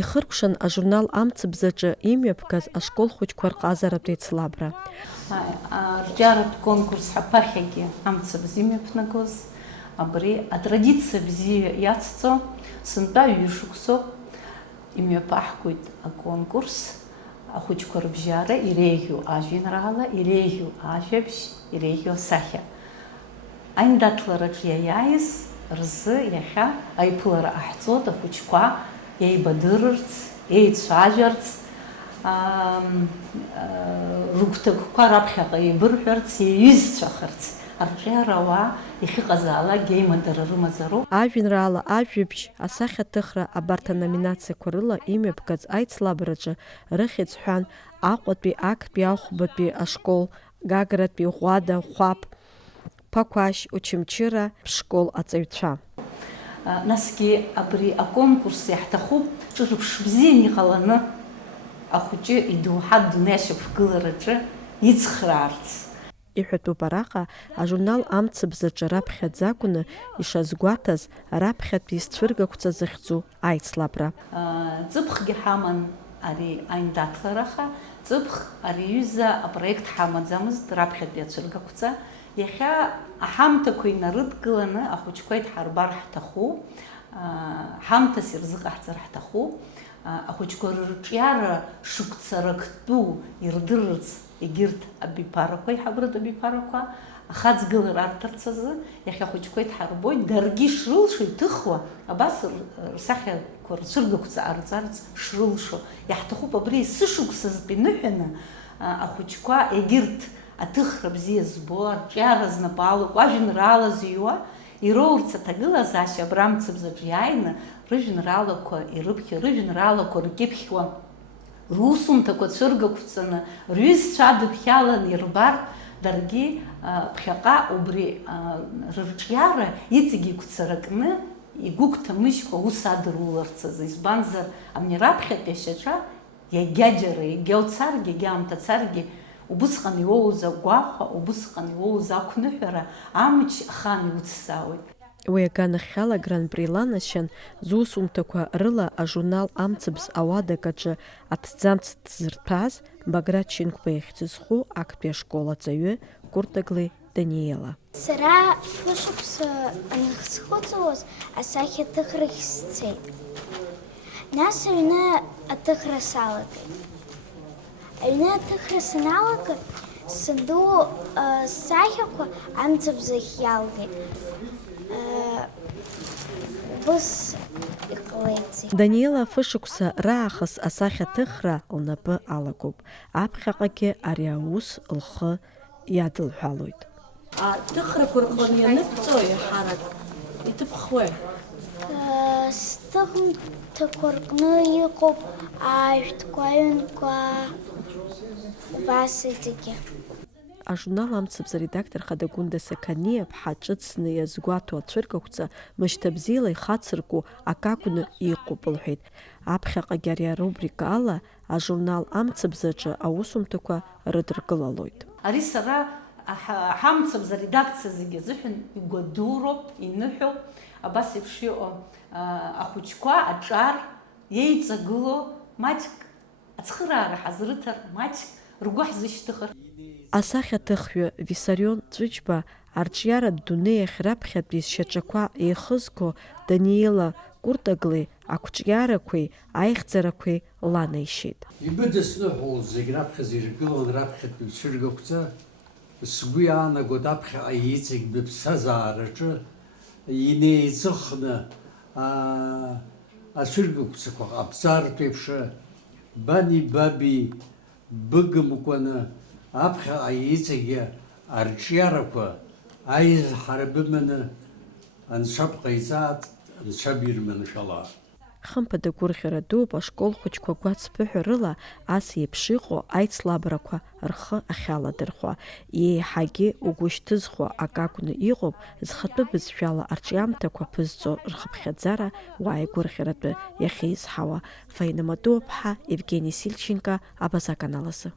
Ихыркәшан ажурнал амцабзаҿы имҩаԥгаз ашкол хәыҷқәа рҟазаратә еицлабра. Рҿиаратә конкурс ҳаԥахьагьы амцабз имҩаԥнагоз, абри атрадициа бзиа иацҵо сынтәа ҩышықәсоуп имҩаԥаҳгоит аконкурс, ахәыҷқәа рыбжьара иреиӷьу ажәеинраала, иреиӷьу ажәабжь, иреиӷьу асахьа. Аиндаҭлараҿ иаиааиз рзы иахьа аиԥылара ҟаҳҵоит ахәыҷқәа еибадырырц, еицәажәарц, рыгәҭакқәа раԥхьаҟа еибырҳәарц, еиҩызцәахарц. Арҿиара ауаа иахьыҟазаалак еимадара рымазароуп. Ажәеинраала, ажәабжь, асахьаҭыхра абарҭ аноминациақәа рыла имҩаԥгаз аицлабраҿы рыхьӡ ҳәан Аҟәатәи, Актәи, Ахәбатәи ашкол, Гагратәи, Ӷәада, Хәаԥ, Ԥақәашь, Очамчыра школ аҵаҩцәа. Насгьы абри аконкурс иаҳҭахуп ҿырԥш бзиан иҟаланы ахәыҷы идоуҳа дунеи ашьақәгылараҿы ицхраарц. Иҳәатәуп араҟа ажурнал амцабзаҿы раԥхьаӡа акәны ишазгәаҭаз раԥхьатәи зцәыргақәҵа захьӡу аицлабра. Ҵыԥхгьы ҳаман ари аиндаҭлараха, ҵыԥх ари аҩыза апроект ҳамаӡамызт раԥхьатәи ацәыргақәҵа. Иахьа аҳамҭақәа инарыдгыланы ахәыҷқәа идҳарбар ҳҭаху, ҳамҭас ирзыҟаҳҵар ҳҭаху, ахәыҷқәа рырҿиара шықәса рактәу ирдырырц егьырҭ абиԥарақәа, иҳабрыд абиԥарақәа, ахаҵгылара арҭарц азы, иахьа ахәыҷқәа идҳарбоит, даргьы шрылшо иҭыхуа, абас рсахьақәа рцәыргақәҵа аарҵарц шрылшо. Иаҳҭахуп абри есышықәсазтәи иныҳәаны ахәыҷқәа егьырҭ аҭыхра бзиа збо, арҿиара знапы ажәеинраала зыҩуа, ироурц аҭагылазаашьа абра амцабзаҿ иааины рыжәеинраалақәа ирыԥхьо, рыжәеинраалақәа ркьыԥхьуа, русумҭақәа цәыргақәҵаны, рҩызцәа адыԥхьаланы ирбар, даргьы ԥхьаҟа убри рырҿиара иҵегь игәцаракны, игәыгәҭамыжьқәа ус адыруларц азы. Избанзар, абни раԥхьатәи ашьаҿа иагьаџьара, егьа уцаргьы, егьа аамҭа царгьы, убысҟан иуоуз агәаҟра, убысҟан иуоуз ақәныҳәара амч ахан иуцзаауеит. Уи аганахьала гран-при ланашьан зусумҭақәа рыла ажурнал амцабз ауадак аҿы аҭӡамц дзырҭәаз Баграт Шьынқәба ихьӡ зху Актәи ашкол аҵаҩы Кәыртаглеи Даниела. Сара фышықәса анахсхәыцуаз асахьаҭыхрахь сцеит. Нас аҩны аҭыхра салагеит. Аҩны аҭыхра саналага, санду сахьақәа амцабзахь иалгеит. Убыс иҟалеит. Даниела фышықәса раахыс асахьаҭыхра лнапы алагоуп. Аԥхьаҟагьы ари аус лхы иадылҳәалоит. Аҭыхрақәа рҟны ианыԥҵои ҳарак, иҭыԥхуеи? Сҭыхымҭақәа рҟны иҟоуп ажәтәқәа, аҩынқәа, убас иҵегьы. Ажурнал амцабз аредактор Хадагунда Сақаниаԥҳа ҿыцны иазгәаҭо ацәыргақәҵа мышьҭа бзиала ихацыркәу акакәны иҟоуп лҳәеит. Аԥхьаҟагьы ари арубрика ала ажурнал амцабзаҿы аусумҭақәа рыдыркылалоит. Ари сара ҳамцабз аредакциа зегьы азыҳәан игәадуроуп, иныҳәоуп, абас еиԥш иҟоу ахәыҷқәа аҿар иеиҵагыло, маҷк ацхыраара ҳазрыҭар, маҷк ргәы ҳзышьҭыхыр. Асахьаҭыхҩы Виссарион Ҵәыџьба арҿиаратә дунеиахь раԥхьатәи зшьаҿақәа еихызго Даниела Кәыртаглеи ақәҿиарақәеи аихьӡарақәеи ланаишьеит. Ибыдысныҳәоз зегь раԥхьаӡа иргылон раԥхьатәи цәыргақәҵа, сгәы иаанагоит аԥхьаҟа иҵегь быԥсҭазаараҿы инеиҵыхны ацәыргақәҵақәа ҟабҵартә еиԥш бани баби быгымкәаны аԥхьаҟа иҵегь арҿиарақәа аизҳара быманы анцәа бҟаиҵааит, анцәа бирманшәала. Хымԥада гәырӷьара дууп ашкол хәыҷқәа гәацԥыҳәа рыла ас еиԥш иҟоу аицлабрақәа рхы ахьаладырхәа. Еиҳагьы угәы шьҭызхуа акакәны иҟоуп зхатәы бызшәала арҿиамҭақәа ԥызҵо рхыԥхьаӡара уааигәырӷьаратәы иахьеизҳауа. Фаина Мадоу-ԥҳа, Евгений Сильченко, Абаза канал азы.